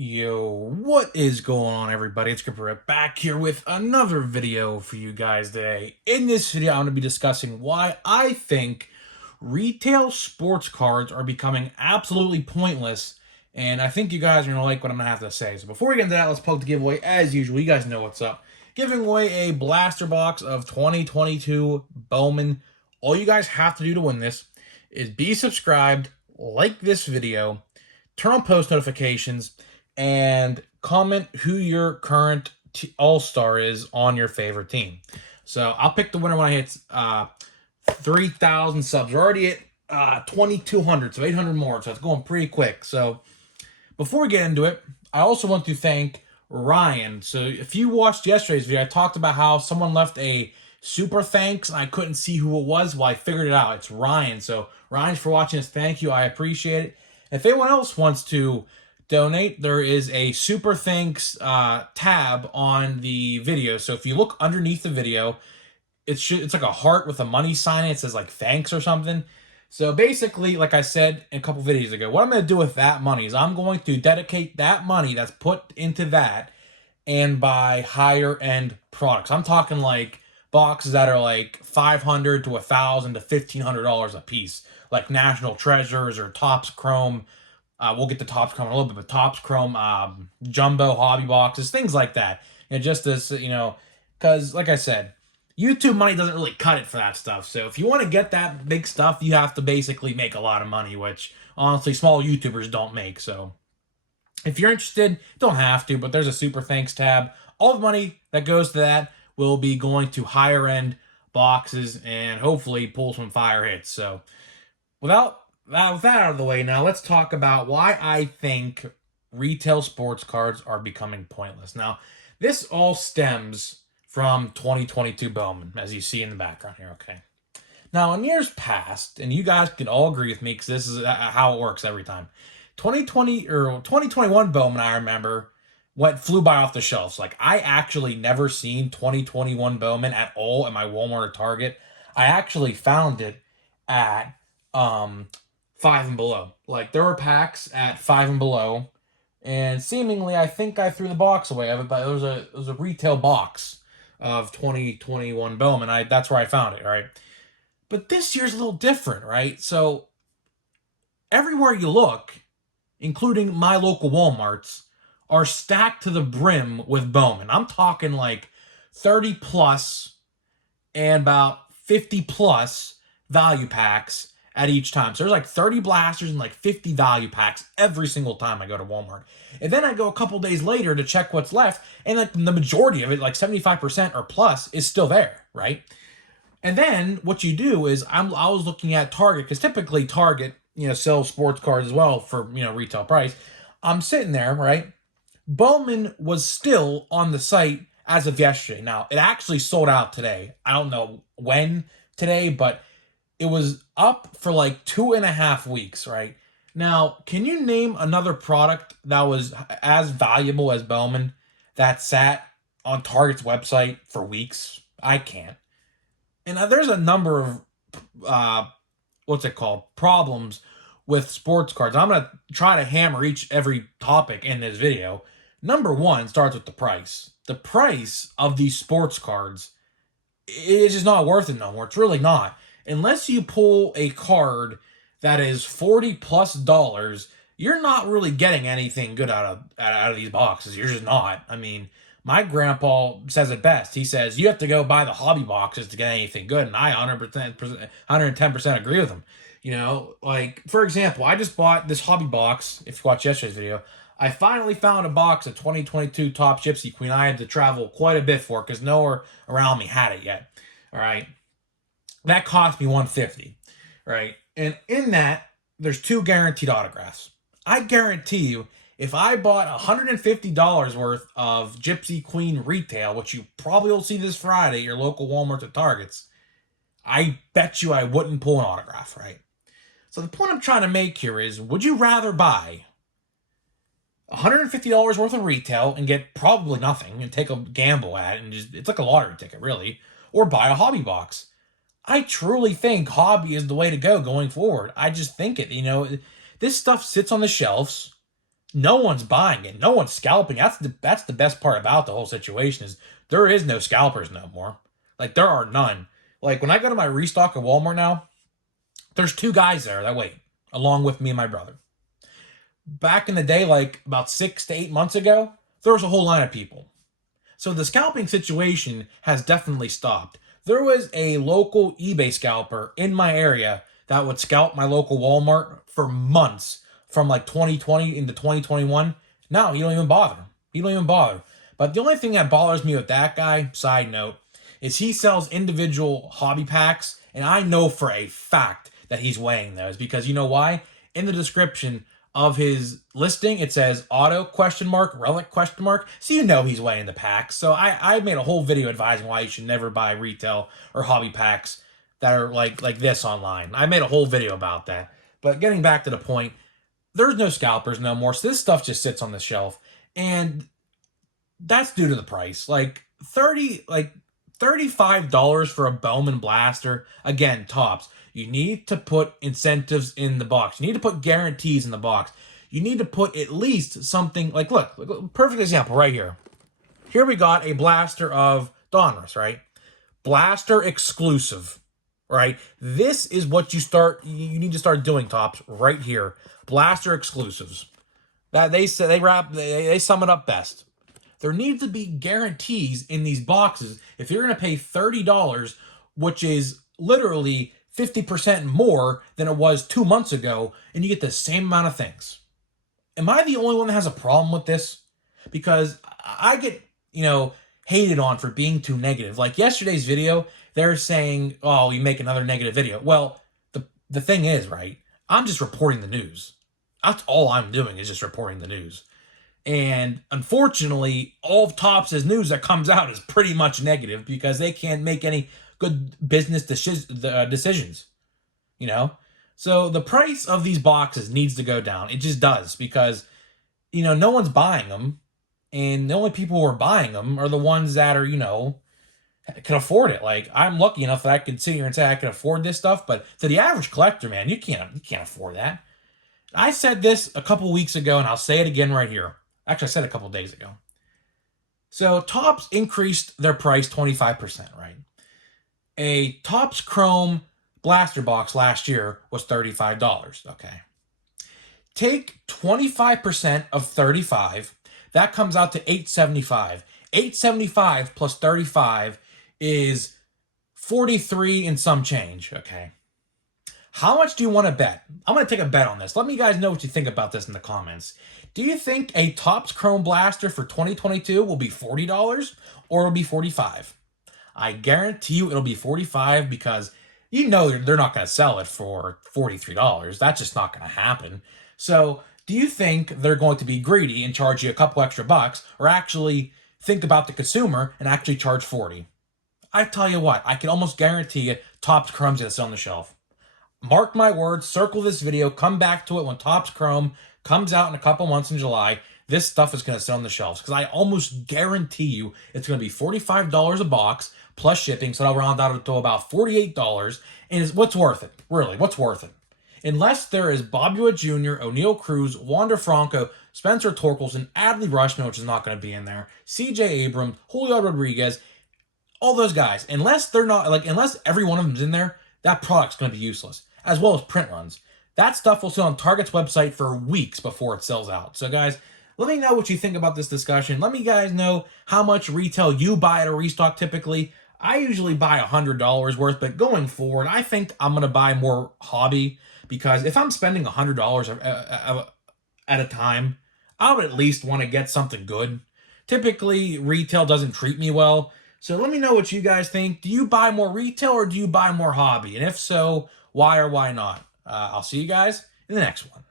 Yo, what is going on, everybody? It's Cooper back here with another video for you guys today. In this video, I'm going to be discussing why I think retail sports cards are becoming absolutely pointless, and I think you guys are going to like what I'm going to have to say. So before we get into that, let's plug the giveaway as usual. You guys know what's up. Giving away a blaster box of 2022 Bowman. All you guys have to do to win this is be subscribed, like this video, turn on post notifications, and comment who your current all-star is on your favorite team. So I'll pick the winner when I hit 3,000 subs. We're already at 2,200, so 800 more, so it's going pretty quick. So before we get into it, I also want to thank Ryan. So if you watched yesterday's video, I talked about how someone left a super thanks, and I couldn't see who it was. Well, I figured it out. It's Ryan. So Ryan, for watching this, thank you. I appreciate it. If anyone else wants to donate, there is a super thanks tab on the video. So if you look underneath the video, it's like a heart with a money sign. It says like thanks or something. So basically, like I said a couple videos ago, what I'm going to do with that money is I'm going to dedicate that money that's put into that and buy higher end products. I'm talking like boxes that are like $500 to $1,000 to $1,500 a piece, like National Treasures or Topps Chrome. We'll get to Topps Chrome in a little bit, but Topps Chrome, jumbo hobby boxes, things like that. And just as, because like I said, YouTube money doesn't really cut it for that stuff. So if you want to get that big stuff, you have to basically make a lot of money, which honestly small YouTubers don't make. So if you're interested, don't have to, but there's a super thanks tab. All the money that goes to that will be going to higher end boxes and hopefully pull some fire hits. So with that out of the way, now let's talk about why I think retail sports cards are becoming pointless. Now, this all stems from 2022 Bowman, as you see in the background here, okay? Now, in years past, and you guys can all agree with me because this is how it works every time, 2020 or 2021 Bowman, I remember, flew by off the shelves. Like, I actually never seen 2021 Bowman at all at my Walmart or Target. I actually found it at Five and Below. Like, there were packs at Five and Below, and seemingly I think I threw the box away of it, but it was a retail box of 2021 Bowman. That's where I found it, right? But this year's a little different, right? So everywhere you look, including my local Walmarts, are stacked to the brim with Bowman. I'm talking like 30 plus and about 50 plus value packs at each time. So there's like 30 blasters and like 50 value packs every single time I go to Walmart. And then I go a couple days later to check what's left, and like the majority of it, like 75% or plus, is still there, right? And then what you do is I was looking at Target, because typically Target, sells sports cards as well for, retail price. I'm sitting there, right? Bowman was still on the site as of yesterday. Now, it actually sold out today. I don't know when today, but it was up for like 2.5 weeks, right? Now, can you name another product that was as valuable as Bowman that sat on Target's website for weeks? I can't. And there's a number of, problems with sports cards. I'm going to try to hammer every topic in this video. Number one starts with the price. The price of these sports cards is just not worth it no more. It's really not. Unless you pull a card that is $40 plus, you're not really getting anything good out of these boxes. You're just not. I mean, my grandpa says it best. He says you have to go buy the hobby boxes to get anything good, and I 110% agree with him. Like, for example, I just bought this hobby box. If you watched yesterday's video, I finally found a box of 2022 Topps Gypsy Queen. I had to travel quite a bit for it because nowhere around me had it yet. All right. That cost me $150, right? And in that, there's 2 guaranteed autographs. I guarantee you, if I bought $150 worth of Gypsy Queen retail, which you probably will see this Friday at your local Walmarts or Targets, I bet you I wouldn't pull an autograph, right? So the point I'm trying to make here is, would you rather buy $150 worth of retail and get probably nothing and take a gamble at it and it's like a lottery ticket, really, or buy a hobby box? I truly think hobby is the way to go going forward. I just think it. This stuff sits on the shelves No one's buying it. No one's scalping. That's the best part about the whole situation is there is no scalpers no more. Like there are none. Like when I go to my restock at Walmart now, there's two guys there that wait along with me and my brother. Back in the day, like about 6 to 8 months ago, there was a whole line of people. So the scalping situation has definitely stopped. There was a local eBay scalper in my area that would scalp my local Walmart for months from like 2020 into 2021. Now he don't even bother. He don't even bother. But the only thing that bothers me with that guy, side note, is he sells individual hobby packs, and I know for a fact that he's weighing those because you know why? In the description of his listing, it says auto question mark, relic question mark. So you know he's weighing the packs. So I made a whole video advising why you should never buy retail or hobby packs that are like this online. I made a whole video about that. But getting back to the point, there's no scalpers no more. So this stuff just sits on the shelf. And that's due to the price. Like $35 for a Bowman blaster. Again, tops. You need to put incentives in the box. You need to put guarantees in the box. You need to put at least something like, look, perfect example right here. Here we got a blaster of Donruss, right? Blaster exclusive, right? This is what you need to start doing, tops, right here. Blaster exclusives. That they sum it up best. There needs to be guarantees in these boxes. If you're going to pay $30, which is literally 50% more than it was 2 months ago, and you get the same amount of things. Am I the only one that has a problem with this? Because I get, hated on for being too negative. Like yesterday's video, they're saying, oh, you make another negative video. Well, the thing is, right, I'm just reporting the news. That's all I'm doing is just reporting the news. And unfortunately, all of Topps' news that comes out is pretty much negative because they can't make any good business decisions, So the price of these boxes needs to go down. It just does because, no one's buying them. And the only people who are buying them are the ones that are, can afford it. Like I'm lucky enough that I can sit here and say I can afford this stuff. But to the average collector, man, you can't afford that. I said this a couple weeks ago and I'll say it again right here. Actually, I said it a couple days ago. So Topps increased their price 25%, right? A Topps Chrome blaster box last year was $35, okay? Take 25% of 35, that comes out to $875. $875 plus 35 is 43 and some change, okay? How much do you want to bet? I'm going to take a bet on this. Let me guys know what you think about this in the comments. Do you think a Topps Chrome Blaster for 2022 will be $40 or it'll be $45? I guarantee you it'll be $45 because they're not going to sell it for $43. That's just not going to happen. So do you think they're going to be greedy and charge you a couple extra bucks or actually think about the consumer and actually charge $40? I tell you what, I can almost guarantee you Topps Chrome's going to sit on the shelf. Mark my words, circle this video, come back to it when Topps Chrome comes out in a couple months in July. This stuff is going to sit on the shelves because I almost guarantee you it's going to be $45 a box plus shipping, so that'll round out to about $48. And what's worth it? Really, what's worth it? Unless there is Bobby Witt Jr., O'Neal Cruz, Wander Franco, Spencer Torkelson, Adley Rutschman, which is not going to be in there, C.J. Abrams, Julio Rodriguez, all those guys. Unless every one of them is in there, that product's going to be useless, as well as print runs. That stuff will sit on Target's website for weeks before it sells out. So guys, let me know what you think about this discussion. Let me guys know how much retail you buy at a restock typically. I usually buy $100 worth, but going forward, I think I'm going to buy more hobby because if I'm spending $100 at a time, I would at least want to get something good. Typically, retail doesn't treat me well. So let me know what you guys think. Do you buy more retail or do you buy more hobby? And if so, why or why not? I'll see you guys in the next one.